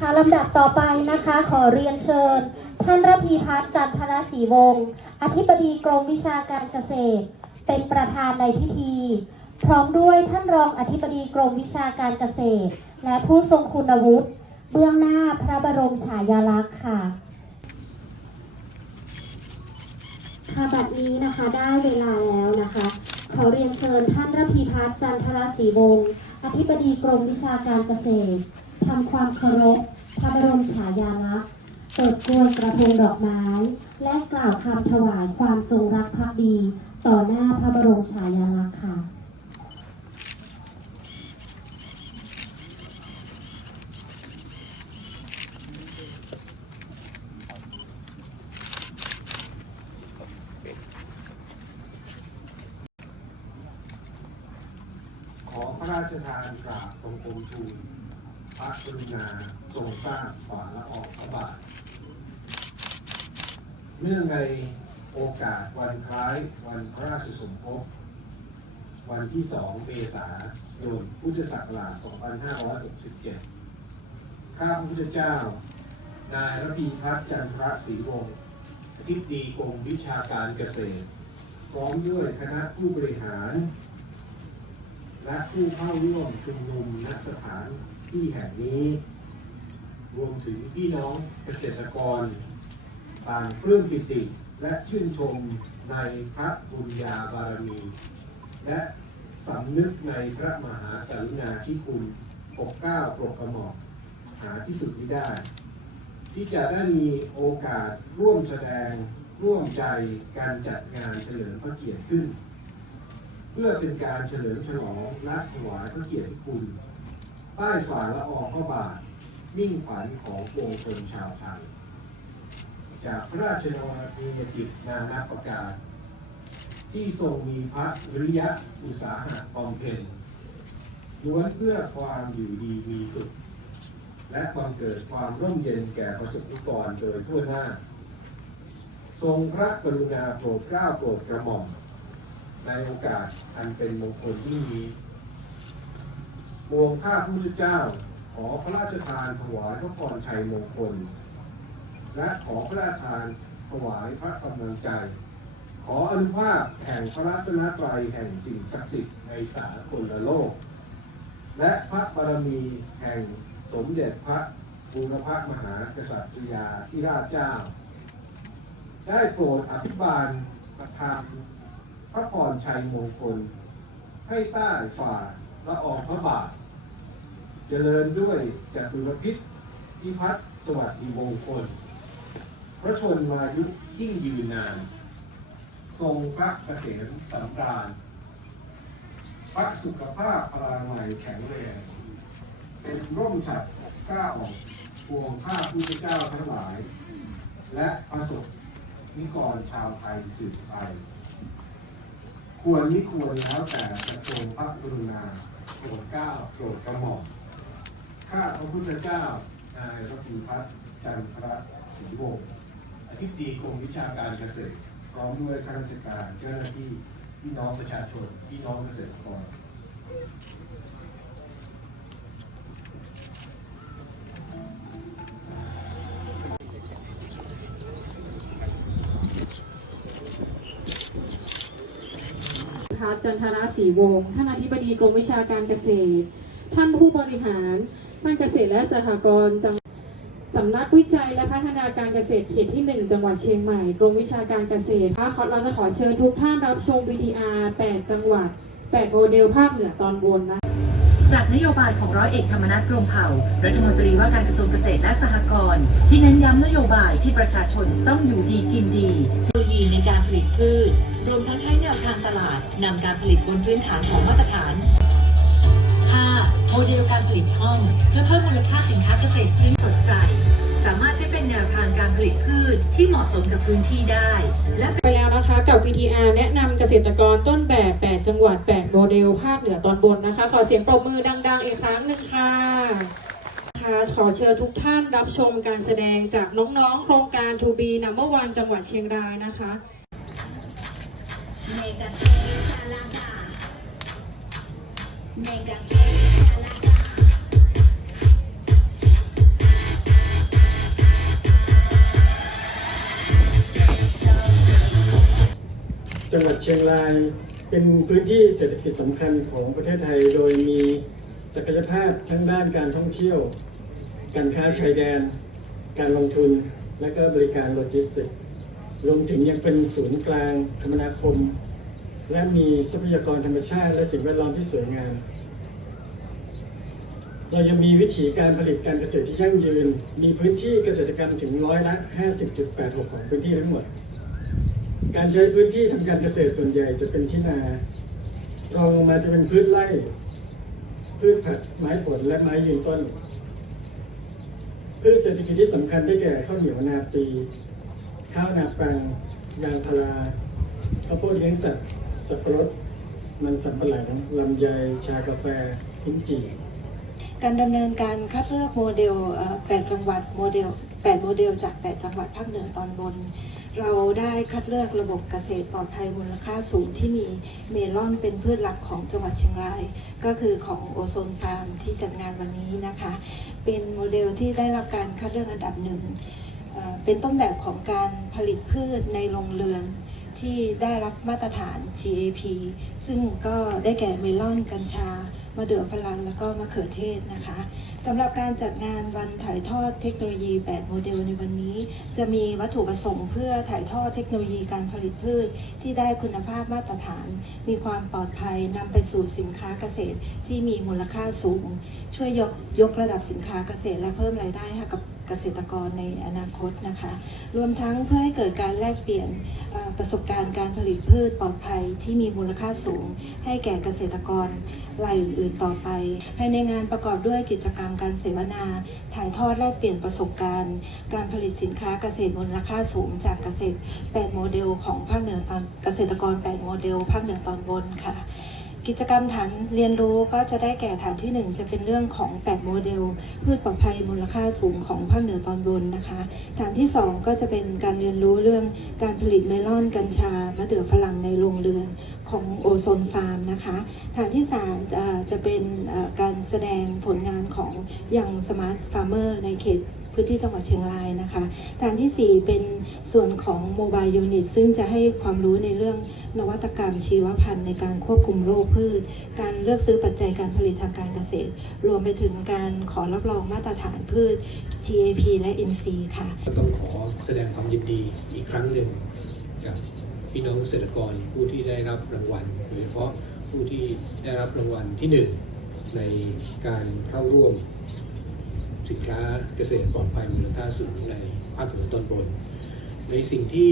ค่ะลำดับต่อไปนะคะ ขอเรียนเชิญ ท่านระพีพัฒน์จันทรศรีวงศ์อธิบดีกรมวิชาการเกษตร เป็นประธานในพิธี พร้อมด้วยท่านรองอธิบดีกรมวิชาการเกษตร และผู้ทรงคุณวุฒิเบื้องหน้าพระบรมฉายาลักษณ์ค่ะค่ะบัดนี้นะคะได้เวลาแล้วนะคะ ขอเรียนเชิญท่านระพีพัฒน์จันทรศรีวงศ์อธิบดีกรมวิชาการเกษตร ทำความเคารพพระบรมฉายาลักษณ์เปิดกลวยกระทงดอกไม้ และกล่าวคำถวายความจงรักภักดี ต่อหน้าพระบรมฉายาลักษณ์ค่ะ ขอพระราชทานกราบบังคมทูลพระ กรุณาทรงสร้างฝาละอองพระบาทเนื่องในโอกาสวันคล้ายวันพระราชสมภพวันที่ 2 เมษายนพุทธศักราช 2567 ข้าพระพุทธเจ้า นายระพีพัฒน์จันทรศรีวงศ์อธิบดีกรมวิชาการเกษตร พร้อมด้วยคณะผู้บริหาร และผู้เข้าร่วมชุมนุมณสถาน ที่แห่งนี้ รวมถึงพี่น้องเกษตรกรต่างปลื้มปิติและชื่นชมในพระบุญญาบารมี และสำนึกในพระมหากรุณาธิคุณปกเก้าปรดกระหม่อมหาที่สุดไม่ได้ ที่จะได้มีโอกาสร่วมแสดงร่วมใจการจัดงานเฉลิมพระเกียรติขึ้น เพื่อเป็นการเฉลิมฉลองและถวายพระเกียรติคุณ ใต้ฝ่าละอองพระบาทมิ่งขวัญของปวงชนชาวไทยจากพระราชนวนิยกิจนานาประการ ที่ทรงมีพระวิริยะอุตสาหะบำเพ็ญล้วนเพื่อความอยู่ดีมีสุข และความเกิดความร่มเย็นแก่ประสบนิกรโดยทั่วหน้า ทรงพระกรุณาโปรดเกล้าโปรดกระหม่อมในโอกาสอันเป็นมงคลที่นี้ รวมข้าพระพุทธเจ้า ขอพระราชทานถวายพระพรชัยมงคล และขอพระราชทานถวายพระกำลังใจ ขออนุภาพแห่งพระรัตนตรัยแห่งสิ่งศักดิ์สิทธิ์ในสากลโลก และพระบารมีแห่งสมเด็จพระบูรพมหากษัตริยาธิราชเจ้า ได้โปรดอภิบาลประทานพระพรชัยมงคล ให้ใต้ฝ่า ละอองพระบาท เจริญด้วยจตุรพิษพิพัฒน์สวัสดิมงคล พระชนมายุยิ่งยืนนาน ทรงพระเกษมสำราญพระสุขภาพพลามัยแข็งแรงเป็นร่มฉัดก้าออกพวงข้าพุทธเจ้าทั้งหลาย และประสบนิกรชาวไทยสืบไป ควรไม่ควรแล้วแต่จะทรงพระกรุณา ปรดเกล้าโปรดกระหม่อมข้าพระพุทธเจ้านายรพีพัฒน์จันทรศรีวงศ์อธิบดีกรมวิชาการเกษตรพร้อมด้วยข้าราชการเจ้าหน้าที่พี่น้องประชาชนพี่น้องเกษตรกร จันทราศรีวงศ์ท่านอธิบดีกรมวิชาการเกษตร ท่านผู้บริหารท่านเกษตรและสหกรณ์จังสำนักวิจัยและพัฒนาการเกษตรเขตที่ 1 จังหวัดเชียงใหม่กรมวิชาการเกษตรค่ะขอเราจะขอเชิญทุกท่านรับชม VTR 8 จังหวัด 8 โมเดลภาคเหนือตอนบนนะคะจากนโยบายของร้อยเอกธรรมนัฐพรหมเผ่า รัฐมนตรีว่าการกระทรวงเกษตรและสหกรณ์ที่เน้นย้ำนโยบายที่ประชาชนต้องอยู่ดีกินดีเทคโนโลยีในการผลิตพืช รวมทั้งใช้แนวทางตลาดนำการผลิตบนพื้นฐานของมาตรฐาน 5. โมเดลการผลิตห้องเพื่อเพิ่มมูลค่าสินค้าเกษตรพื้นสนใจ สามารถใช้เป็นแนวทางการผลิตพืชที่เหมาะสมกับพื้นที่ได้ และไปแล้วนะคะกับ VTR แนะนำเกษตรกรต้นแบบ 8 จังหวัด 8 โมเดลภาคเหนือตอนบนนะคะ ขอเสียงปรบมือดัง ๆ อีกครั้งหนึ่งค่ะค่ะขอเชิญทุกท่านรับชมการแสดงจากน้องๆ โครงการ To Be Number One จังหวัดเชียงรายนะคะ จังหวัดเชียงรายเป็นพื้นที่เศรษฐกิจสำคัญของประเทศไทย โดยมีศักยภาพทั้งด้านการท่องเที่ยว การค้าชายแดน การลงทุน และก็บริการโลจิสติกส์รวมถึงยังเป็นศูนย์กลางคมนาคม และมีทรัพยากรธรรมชาติ และสิ่งแวดล้อมที่สวยงาม เรายังมีวิถีการผลิตการเกษตรที่ยั่งยืน มีพื้นที่เกษตรกรรมถึงร้อยละ50.86 ของพื้นที่ทั้งหมด การใช้พื้นที่ทำการเกษตรส่วนใหญ่จะเป็นที่นารองลงมาจะเป็นพืชไร่ พืชผักไม้ผลและไม้ยืนต้น พืชเศรษฐกิจที่สำคัญได้แก่ข้าวเหนียวนาปี ข้าวนาปังยางพาราข้าวโพดเลี้ยงสัตว์ สับปะรดมันสำปะหลังลำไยชากาแฟทิ้นจี่การดำเนินการคัดเลือกโมเดล 8 จังหวัดโมเดล 8 โมเดลจาก 8 จังหวัดภาคเหนือตอนบน เราได้คัดเลือกระบบเกษตรปลอดภัยมูลค่าสูงที่มีเมลอนเป็นพืชหลักของจังหวัดเชียงราย ก็คือของโอโซนฟาร์มที่จัดงานวันนี้นะคะ เป็นโมเดลที่ได้รับการคัดเลือกอันดับหนึ่ง เป็นต้นแบบของการผลิตพืชในโรงเรือน ที่ได้รับมาตรฐาน GAP ซึ่งก็ได้แก่เมลอนกัญชา มะเดื่อฝรั่งแล้วก็มะเขือเทศนะคะสำหรับการจัดงานวันถ่ายทอดเทคโนโลยี 8 โมเดลในวันนี้ จะมีวัตถุประสงค์เพื่อถ่ายทอดเทคโนโลยีการผลิตพืช ที่ได้คุณภาพมาตรฐาน มีความปลอดภัยนำไปสู่สินค้าเกษตรที่มีมูลค่าสูง ช่วยยกยกระดับสินค้าเกษตรและเพิ่มรายได้ให้กับ เกษตรกรในอนาคตนะคะ รวมทั้งเพื่อให้เกิดการแลกเปลี่ยนประสบการณ์การผลิตพืชปลอดภัยที่มีมูลค่าสูง ให้แก่เกษตรกรรายอื่นๆต่อไป ภายในงานประกอบด้วยกิจกรรมการเสวนา ถ่ายทอดแลกเปลี่ยนประสบการณ์ การผลิตสินค้าเกษตรมูลค่าสูง จากเกษตร 8 โมเดลของภาคเหนือตอนเกษตรกร 8 โมเดลภาคเหนือตอนบนค่ะ กิจกรรมฐานเรียนรู้ก็จะได้แก่ฐานที่ 1 จะเป็นเรื่องของ 8 โมเดลพืชปลอดภัยมูลค่าสูงของภาคเหนือตอนบนนะคะฐานที่ 2 ก็จะเป็นการเรียนรู้เรื่องการผลิตเมลอนกัญชามะเดื่อฝรั่งในโรงเรือนของโอโซนฟาร์มนะคะฐานที่3เอ่อจะเป็นการแสดงผลงานของยังสมาร์ทฟาร์มเมอร์ในเขต พื้นที่จังหวัดเชียงรายนะคะฐานทีสี่ 4 เป็นส่วนของโมบายยูนิตซึ่งจะให้ความรู้ในเรื่องนวัตกรรมชีวพันธุ์ในการควบคุมโรคพืช การเลือกซื้อปัจจัยการผลิตทางการเกษตร รวมไปถึงการขอรับรองมาตรฐานพืช GAP และ NC ค่ะ ก็ต้องขอแสดงความยินดีอีกครั้งหนึ่งกับพี่น้องเกษตรกรผู้ที่ได้รับรางวัลโดยเฉพาะผู้ที่ได้รับรางวัลที่หนึ่งในการเข้าร่วม สินค้าเกษตรปลอดภัยมูลค่าสูงในภาคเหนือตอนบน ในสิ่งที่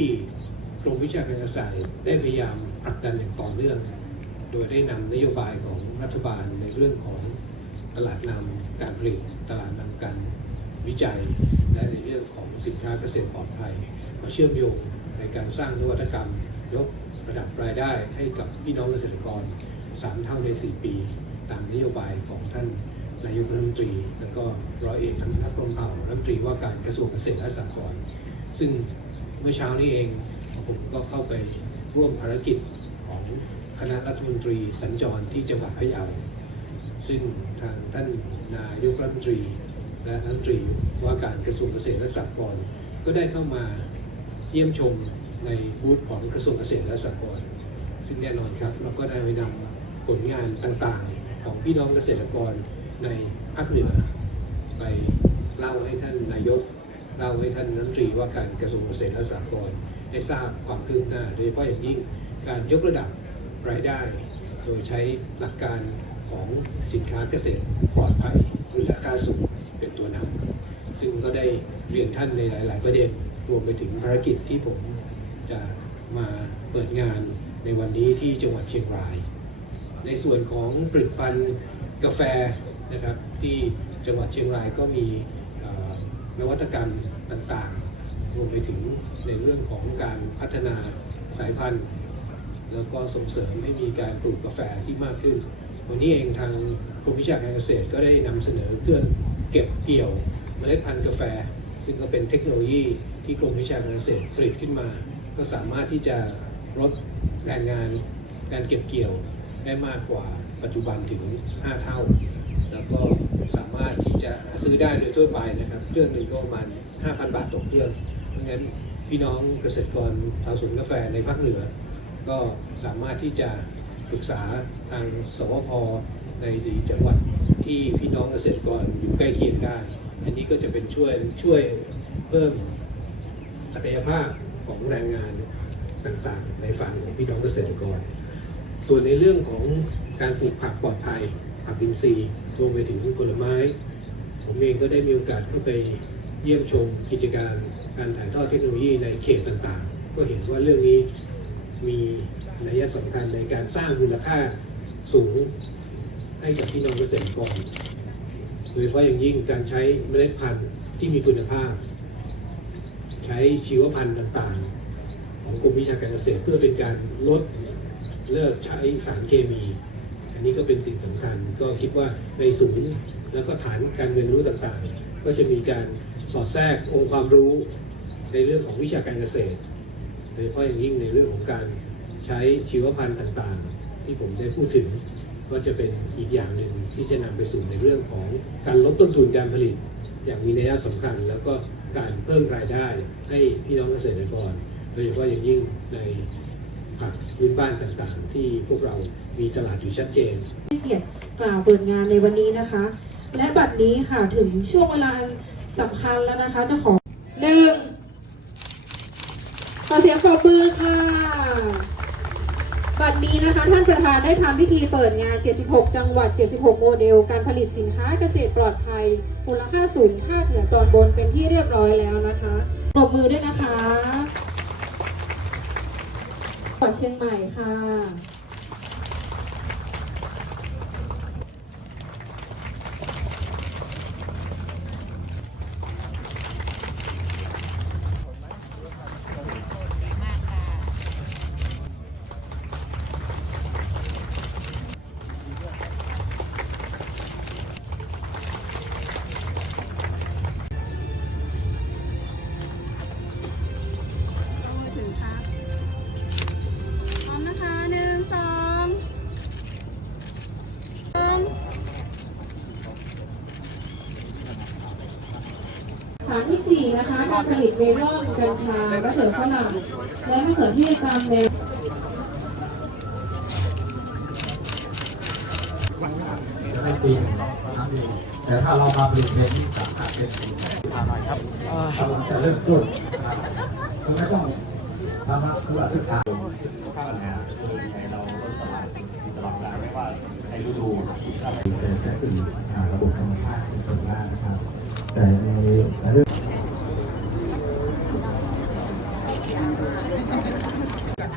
กรมวิชาการเกษตรได้พยายามผลักดันอย่างต่อเนื่อง โดยได้นำนโยบายของรัฐบาลในเรื่องของตลาดนำการผลิตตลาดนำการวิจัย และในเรื่องของสินค้าเกษตรปลอดภัยมาเชื่อมโยงในการสร้างนวัตกรรมยกระดับรายได้ให้กับพี่น้องเกษตรกร 3 เท่าใน 4 ปี ตามนโยบายของท่าน นายกรัฐมนตรี และก็ร้อยเอกธรรมนัฐพรมเผ่ารัฐมนตรีว่าการกระทรวงเกษตรและสหกรณ์ซึ่งเมื่อเช้านี้เองผมก็เข้าไปร่วมภารกิจของคณะรัฐมนตรีสัญจรที่จังหวัดพะเยาซึ่งทางท่านนายกรัฐมนตรี และรัฐมนตรีว่าการกระทรวงเกษตรและสหกรณ์ก็ได้เข้ามาเยี่ยมชมในบูธของกระทรวงเกษตรและสหกรณ์ซึ่งแน่นอนครับเราก็ได้ไปนำผลงานต่างๆ ของพี่น้องเกษตรกร ในภาคเหนือ ไปเล่าให้ท่านนายกเล่าให้ท่านรัฐมนตรีว่าการกระทรวงเกษตรและสหกรณ์ได้ทราบความคืบหน้าโดยเฉพาะอย่างยิ่งการยกระดับรายได้ โดยใช้หลักการของสินค้าเกษตรปลอดภัยมูลค่าสูงเป็นตัวนำซึ่งก็ได้เรียนท่านในหลาย ๆ ประเด็นรวมไปถึงภารกิจที่ผมจะมาเปิดงานในวันนี้ที่จังหวัดเชียงราย ในส่วนของผลิตภัณฑ์กาแฟ นะครับที่จังหวัดเชียงรายก็มีนวัตกรรมต่างๆ รวมไปถึงในเรื่องของการพัฒนาสายพันธุ์ แล้วก็ส่งเสริมให้มีการปลูกกาแฟที่มากขึ้น วันนี้เองทางกรมวิชาการเกษตรก็ได้นำเสนอเครื่องเก็บเกี่ยวเมล็ดพันธุ์กาแฟ ซึ่งก็เป็นเทคโนโลยีที่กรมวิชาการเกษตรผลิตขึ้นมา ก็สามารถที่จะลดแรงงานการเก็บเกี่ยวได้มากกว่าปัจจุบันถึง 5 เท่า แล้วก็สามารถที่จะหาซื้อได้โดยทั่วไปนะครับ เครื่องหนึ่งก็ประมาณ 5,000 บาทต่อเครื่องเพราะงั้นพี่น้องเกษตรกรชาวสวนกาแฟในภาคเหนือ ก็สามารถที่จะปรึกษาทางสวพในสีจังหวัดที่พี่น้องเกษตรกรอยู่ใกล้เคียงได้ อันนี้ก็จะเป็นช่วยช่วยเพิ่มศักยภาพของแรงงานต่างๆ ในฝั่งของพี่น้องเกษตรกร ส่วนในเรื่องของการปลูกผักปลอดภัยผักอินทรีย์ รวมไปถึงผลไม้ ผมเองก็ได้มีโอกาสเข้าไปเยี่ยมชมกิจการการถ่ายทอดเทคโนโลยีในเขตต่างๆ ก็เห็นว่าเรื่องนี้มีนัยสำคัญในการสร้างมูลค่าสูงให้กับพี่น้องเกษตรกรโดยเฉพาะอย่างยิ่งการใช้เมล็ดพันธุ์ที่มีคุณภาพ ใช้ชีวพันธุ์ต่างๆ ของกรมวิชาการเกษตรเพื่อเป็นการลดเลิกใช้สารเคมี นี้ก็เป็นสิ่งสำคัญ ก็คิดว่าในศูนย์แล้วก็ฐานการเรียนรู้ต่างๆ ก็จะมีการสอดแทรกองค์ความรู้ในเรื่องของวิชาการเกษตร โดยเฉพาะอย่างยิ่งในเรื่องของการใช้ชีวพันธุ์ต่างๆ ที่ผมได้พูดถึง ก็จะเป็นอีกอย่างหนึ่งที่จะนำไปสู่ในเรื่องของการลดต้นทุนการผลิต อย่างมีนัยสำคัญ แล้วก็การเพิ่มรายได้ให้พี่น้องเกษตรกร โดยเฉพาะอย่างยิ่งใน ผักพื้นบ้านต่างๆ ที่พวกเรามีตลาดอยู่ชัดเจนให้เกียรติกล่าวเปิดงานในวันนี้นะคะ และบัดนี้ค่ะถึงช่วงเวลาสำคัญแล้วนะคะจะขอหนึ่งขอเสียงปรบมือค่ะบัดนี้นะคะท่านประธานได้ทำพิธีเปิดงาน 76 จังหวัด 76 โมเดล การผลิตสินค้าเกษตรปลอดภัยมูลค่าสูงภาคเหนือตอนบนเป็นที่เรียบร้อยแล้วนะคะปรบมือด้วยนะคะ จังหวัดเชียงใหม่ค่ะ นะคะการผลิตเมลอนกัญชามะเขือฝรั่งและมะเขือเทศตามแนวไม่ปีนึ่งครับแต่ถ้าเรามาผลิตเองนี่สามารถเป็นปีทำไมครับเราจะเริ่มต้นเราไม่ต้องทำมาคือศึกษาปัญหาคือในเราลดตลาดตลอดเวลาไม่ว่าในฤดูเป็นแค่คือระบบธรรมชาติเป็นส่วนมากนะครับแต่ในเรื่อง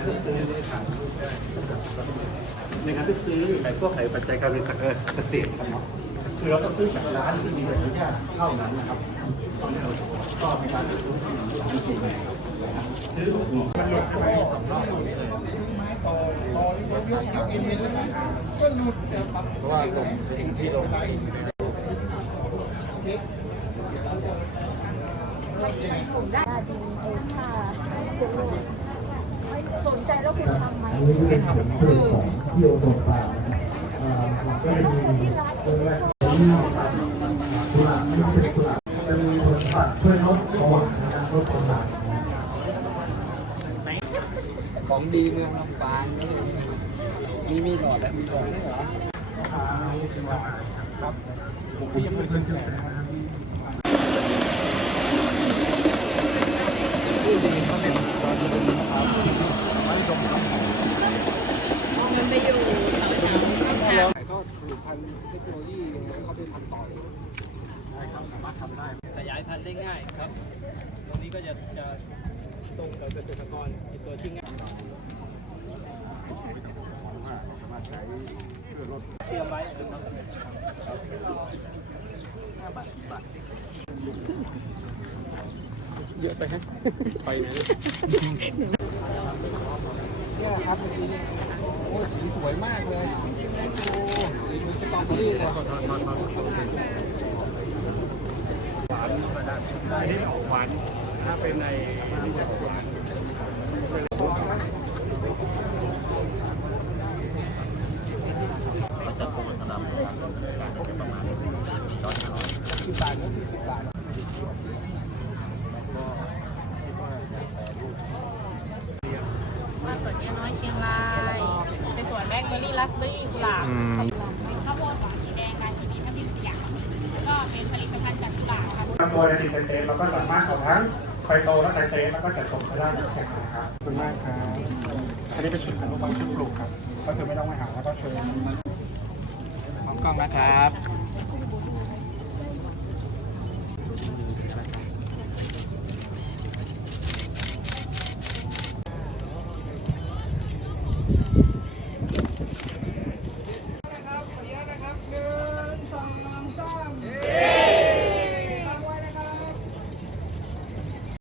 การเลือกซื้อในการในการเลือกซื้อไอ้พวกไอ้ปัจจัยการเกษตรครับเนาะคือเราต้องซื้อจากร้านที่มีใบอนุญาตเท่านั้นนะครับตอนนี้เราก็มีการซื้อที่จริงนะครับซื้อถูกมันหลุดไปสองรอบเพราะว่าลงสิ่งที่ลงอันนี้เป็นผลผลิตของที่โอโซนฟาร์มนะครับเอ่อมันก็จะมีเรื่องแรกที่กุลาที่เป็นกุลาจะมีผลปัดช่วยลดประวัตินะครับลดความหนักของดีเมืองลำปางมีมีหลอดและมีหลอดด้วยเหรอครับผมยังไม่เคยเจอ ทอดผลิตภัณฑ์เทคโนโลยียังไงเขาไปทำต่อได้ครับสามารถทำได้ขยายพันธุ์ได้ง่ายครับ ตรงนี้ก็จะจะตรงกับเกษตรกรในตัวที่ง่ายเตรียมไว้นะครับเยอะไปฮะไปไหน ครับโอ้สีสวยมากเลยโอ้สีเหมือนสตรอเบอรี่เลยหวานได้ให้ออกหวานถ้าเป็นในที่จะควรมาส ทั้งไฟโตและไทเต้แล้วก็จัดส่งไปได้อย่างเช่นนะครับขอบคุณมากครับอันนี้เป็นชุดอนุบางชุดปลูกครับ ก็คือไม่ต้องไปหาแล้วก็เชิญมองกล้องนะครับ